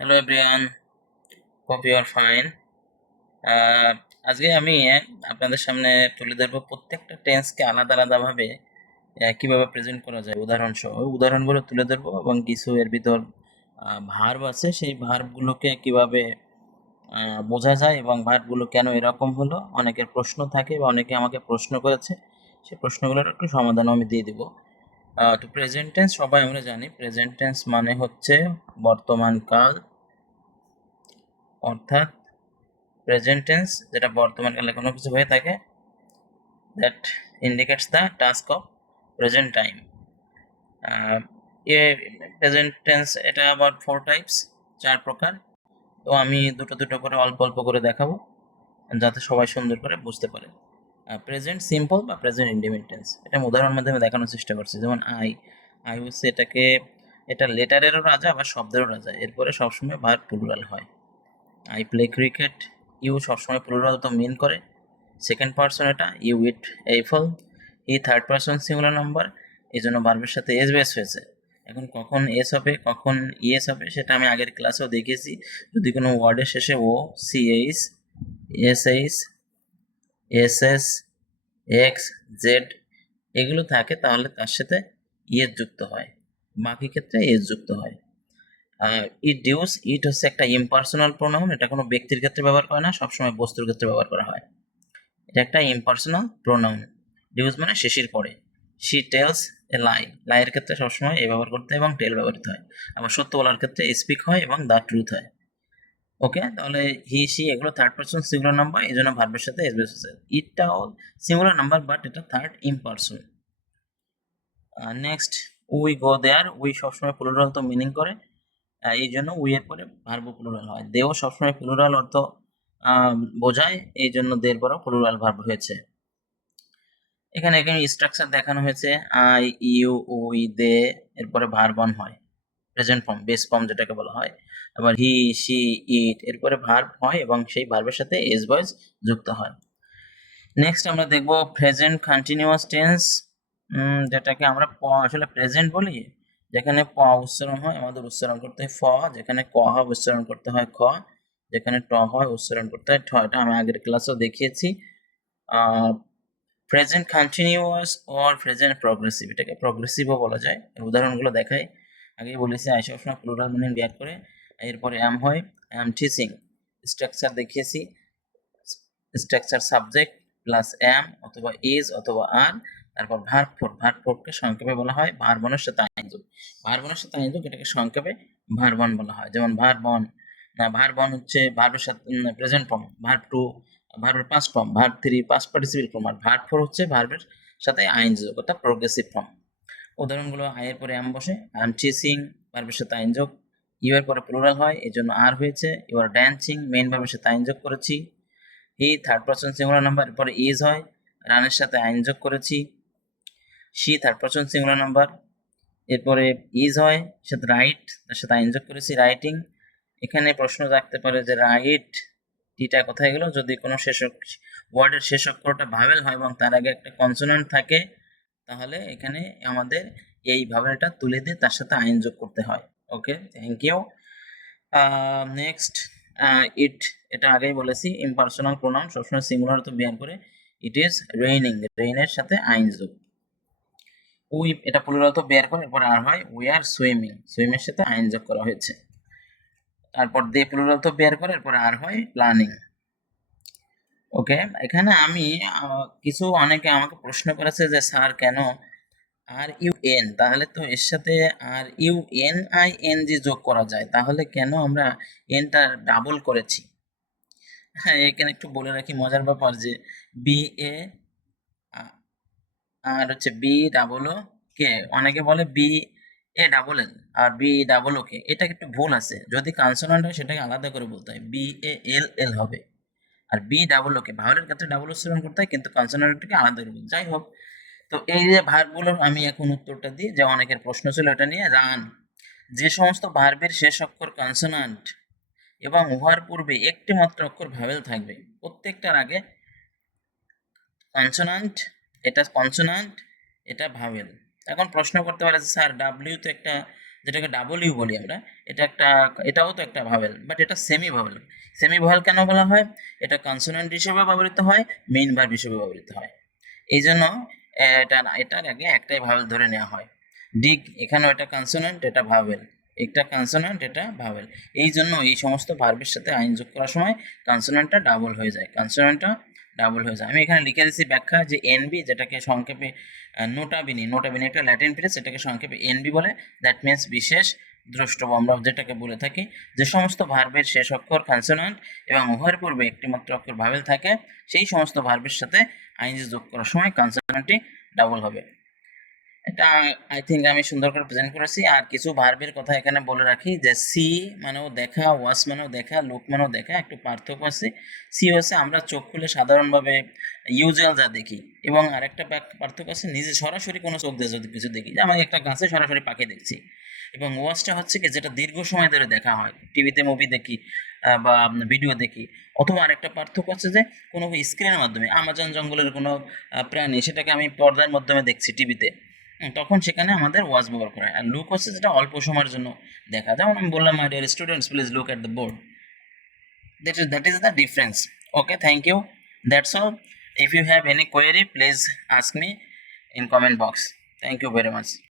Hello everyone, hope you are fine. আজকে আমি আপনাদের সামনে তুলে ধরবো প্রত্যেকটা টেন্সকে আলাদা আলাদাভাবে কিভাবে প্রেজেন্ট করা যায় উদাহরণ সহ উদাহরণগুলো তুলে ধরবো এবং কিছু এর ভিতর ভার্ব আছে, সেই ভার্বগুলোকে কিভাবে বোঝা যায় এবং ভার্বগুলো কেন এরকম হলো, অনেকের প্রশ্ন থাকে বা অনেকে আমাকে প্রশ্ন করেছে, সেই প্রশ্নগুলোর একটু সমাধান আমি দিয়ে দিব। তো প্রেজেন্ট টেন্স সবাই আমরা জানি, প্রেজেন্ট টেন্স মানে হচ্ছে বর্তমান কাল, অর্থাৎ প্রেজেন্ট টেন্স যেটা বর্তমানকালে কোনো কিছু হয়ে থাকে, that indicates the task of present time. A present tense এটা আবার 4 টাইপস, 4 প্রকার। তো আমি দুটো দুটো করে অল্প অল্প করে দেখাবো যাতে সবাই সুন্দর করে বুঝতে পারে। প্রেজেন্ট সিম্পল বা প্রেজেন্ট ইন্ডিপেন্ডেন্ট টেন্স, এটা আমি উদাহরণের মাধ্যমে দেখানোর চেষ্টা করছি। যেমন আই হচ্ছে এটা লেটারেরও রাজা আবার শব্দেরও রাজা, এরপরে সবসময় ভার্ব প্লুরাল হয়। আই প্লে ক্রিকেট, ইউ সবসময় প্লুরাল তো মিন করে। সেকেন্ড পার্সন এটা, ইউ ইট এই ফল। ই থার্ড পার্সন সিঙ্গুলার নাম্বার, এই জন্য ভার্বের সাথে এস বেস হয়েছে। এখন কখন এস হবে কখন ইএস হবে সেটা আমি আগের ক্লাসেও দেখিয়েছি। যদি কোনো ওয়ার্ডের শেষে O, CH, SH, SS, X, Z এগুলো থাকে তাহলে তার সাথে ইএস যুক্ত হয়, বাকি ক্ষেত্রে এস যুক্ত হয়। ইট হচ্ছে একটা ইম্পার্সোনাল প্রোনাউন, এটা কোনো ব্যক্তির ক্ষেত্রে ব্যবহার করে না, সবসময় বস্তুর ক্ষেত্রে ব্যবহার করা হয়। এটা একটা ইম্পার্সোনাল প্রোনাউন। ডিউস মানে শেষের পরে। শি টেলস এ লাই, লাইয়ের ক্ষেত্রে সবসময় এ ব্যবহার করতে হয় এবং টেল ব্যবহৃত হয়। আবার সত্য বলার ক্ষেত্রে স্পিক হয় এবং দ্য ট্রুথ হয়। ওকে, তাহলে হি সি এগুলো থার্ড পার্সন সিঙ্গুলার নাম্বার, এই জন্য ভার্বের সাথে এস বেস হচ্ছে। ইটটাও সিঙ্গুলার নাম্বার বাট এটা থার্ড ইম্পার্সন। Next, we go there, we সবসময় প্লুরাল তো মিনিং করে, এই জন্য উই এর পরে ভার্ব প্লুরাল হয়। দেও সবসময় প্লুরাল অর্থ বোঝায়, এই জন্য দের পরেও প্লুরাল ভার্ব হয়েছে। এখানে স্ট্রাকচার দেখানো হয়েছে, আই, ইউ, উই, দে, এরপরে ভার্ব অন হয়, প্রেজেন্ট ফর্ম, বেস ফর্ম যেটাকে বলা হয়। আবার হি, সি, ইট এরপরে ভার্ব হয় এবং সেই ভার্বের সাথে এস ভয়েস যুক্ত হয়। নেক্সট আমরা দেখব প্রেজেন্ট কন্টিনিউয়াস টেন্স, যেটাকে আমরা আসলে প্রেজেন্ট বলি। যেখানে প উচ্চারণ হয় আমাদের উচ্চারণ করতে হয় ফ, যেখানে ক হয় উচ্চারণ করতে হয় খ, যেখানে ট হয় উচ্চারণ করতে হয় ঠ। এটা আমি আগের ক্লাসেও দেখিয়েছি। Present continuous or present progressive, এটাকে প্রগ্রেসিভও বলা যায়। উদাহরণগুলো দেখাই। আগেই বলেছি আই সবসময় প্লুরাল মিনিং বিয়ার করে, এরপরে অ্যাম হয়, অ্যাম টিচিং। স্ট্রাকচার দেখিয়েছি, স্ট্রাকচার সাবজেক্ট প্লাস অ্যাম অথবা ইজ অথবা আর, তারপর ভার্ব ফোর, ভার্ব ফোরকে সংক্ষেপে বলা হয় ভার্বনের সাথে আইনযোগ। ভার্বনের সাথে আইনযোগ এটাকে সংক্ষেপে ভার্বন বলা হয়। যেমন ভার্বন, ভার্বন হচ্ছে ভার্বের সাথে প্রেজেন্ট ফর্ম, ভার্ব টু ভার্বের past form, verb three past participle form, আর ভার্ব ফোর হচ্ছে ভার্বের সাথে আইনযোগ অর্থাৎ প্রোগ্রেসিভ ফর্ম। উদাহরণগুলো আয়ের পরে অ্যাম বসে, আই এম টিচিং ভার্বের সাথে আইনযোগ, ইউ এর পরে প্লুরাল হয় এই জন্য আর হয়েছে। ইউ আর ড্যান্সিং মেইন ভার্বের সাথে আইনযোগ করেছি। He third person singular number, এরপরে ইজ হয়, রানের সাথে আইনযোগ করেছি। She third person singular number, এরপরে ইজ হয়, সাথে রাইট তার সাথে আইনযোগ করেছি রাইটিং। এখানে প্রশ্ন রাখতে পারে যে রাইট টিটা কোথায় গেল, যদি কোনো ওয়ার্ডের শেষ অক্ষরটা ভাওয়েল হয় এবং তার আগে একটা কনসোনেন্ট থাকে তাহলে এখানে আমাদের এই ভাওয়েলটা তুলে দিয়ে তার সাথে আইনযোগ করতে হয়। ওকে, থ্যাংক ইউ। নেক্সট, ইট, এটা আগেই বলেছি ইম্পার্সোনাল প্রোনাউন, সবসময় সিঙ্গুলার তো বিয়ার করে। ইট ইজ রেইনিং, রেইনের সাথে আইনযোগ। উই, এটা প্লুরাল তো বের করে, এরপর আর হয় উই আর সুইমিং, সুইমের সাথে আইনযোগ করা হয়েছে। তারপর দে প্লুরাল তো বের করে, এরপর আর হয় প্ল্যানিং। ওকে, এখানে আমি কিছু অনেকে আমাকে প্রশ্ন করেছে যে স্যার কেন আর ইউ এন, তাহলে তো এর সাথে are U N I N G যোগ করা যায়, তাহলে কেন আমরা এনটা ডাবল করেছি? হ্যাঁ, এখানে একটু বলে রাখি মজার ব্যাপার যে বি এ আর হচ্ছে বি ডাবল ও কে, অনেকে বলে বি এ ডাবল এল আর বি ডাবল ও কে, এটা একটু ভুল আছে। যদি কনসোনান্ট হয় সেটাকে আলাদা করে বলতে হয়, বি এ এল এল হবে। আর বি ডাবল ও কে ভাওয়েলের ক্ষেত্রে ডাবল উচ্চারণ করতে হয়, কিন্তু কনসোনান্টটাকে আলাদা করে বলতে। যাই হোক, তো এই যে ভার্বগুলোর আমি এখন উত্তরটা দিই, যে অনেকের প্রশ্ন ছিল এটা নিয়ে। রান, যে সমস্ত ভার্বের শেষ অক্ষর কনসোনান্ট এবং উহার পূর্বে একটি মাত্র অক্ষর ভাওয়েল থাকবে, প্রত্যেকটার আগে কনসোনান্ট, এটা কনসোনান্ট, এটা ভাওয়েল। এখন প্রশ্ন করতে পারে যে স্যার ডাব্লিউ তো একটা যেটাকে ডাব্লিউ বলি আমরা, এটাও তো একটা ভাওয়েল, বাট এটা সেমি ভাওয়েল। সেমি ভাওয়েল কেন বলা হয়? এটা কনসোনেন্ট হিসেবে ব্যবহৃত হয়, মেইন ভার্ব হিসেবে ব্যবহৃত হয়। এই জন্য এটার আগে একটাই ভাওয়েল ধরে নেওয়া হয়। ডিগ, এখানেও এটা কনসোনেন্ট, এটা ভাওয়েল, এটা কনসোনেন্ট, এটা ভাওয়েল। এই জন্য এই সমস্ত ভার্বের সাথে আইন যোগ করার সময় কনসোনেন্টটা ডাবল হয়ে যায়, কনসোনেন্টটা ডাবল হয়ে যায়। আমি এখানে লিখে দিচ্ছি ব্যাখ্যা, যে এনবি, যেটাকে সংক্ষেপে নোটাবিনি, নোটাবিনি একটা ল্যাটিন ফ্রেজ, এটাকে সংক্ষেপে এনবি বলে। দ্যাট মিনস বিশেষ দ্রষ্টব্য, আমরা যেটাকে বলে থাকি যে সমস্ত ভার্বের শেষ অক্ষর কনসোনেন্ট এবং উভয়ের পূর্বে একটি মাত্র অক্ষর ভাওয়েল থাকে, সেই সমস্ত ভার্বের সাথে আইনজি যোগ করার সময় কনসোনেন্টটি ডাবল হবে। এটা আই থিঙ্ক আমি সুন্দর করে প্রেজেন্ট করেছি। আর কিছু ভার্বের কথা এখানে বলে রাখি, যে সি মানেও দেখা, ওয়াচ মানেও দেখা, লুক মানেও দেখা, একটু পার্থক্য আছে। সি হচ্ছে আমরা চোখ খুলে সাধারণভাবে ইউজুয়াল যা দেখি, এবং আরেকটা পার্থক্য আছে নিজে সরাসরি কোনো চোখ দিয়ে যদি কিছু দেখি, যে আমি একটা গাছে সরাসরি পাখি দেখছি। এবং ওয়াচটা হচ্ছে কি, যেটা দীর্ঘ সময় ধরে দেখা হয়, টিভিতে মুভি দেখি বা ভিডিও দেখি। অথবা আরেকটা পার্থক্য হচ্ছে যে কোনো স্ক্রিনের মাধ্যমে আমাজন জঙ্গলের কোনো প্রাণী, সেটাকে আমি পর্দার মাধ্যমে দেখছি টিভিতে, তখন সেখানে আমাদের ওয়াচ ব্যবহার করা হয়। আর লুক হচ্ছে যেটা অল্প সময়ের জন্য দেখা, যেমন আমি বললাম my dear students please look at the board. That is the difference. Okay, thank you. That's all. If you have any query, please ask me in comment box. Thank you very much.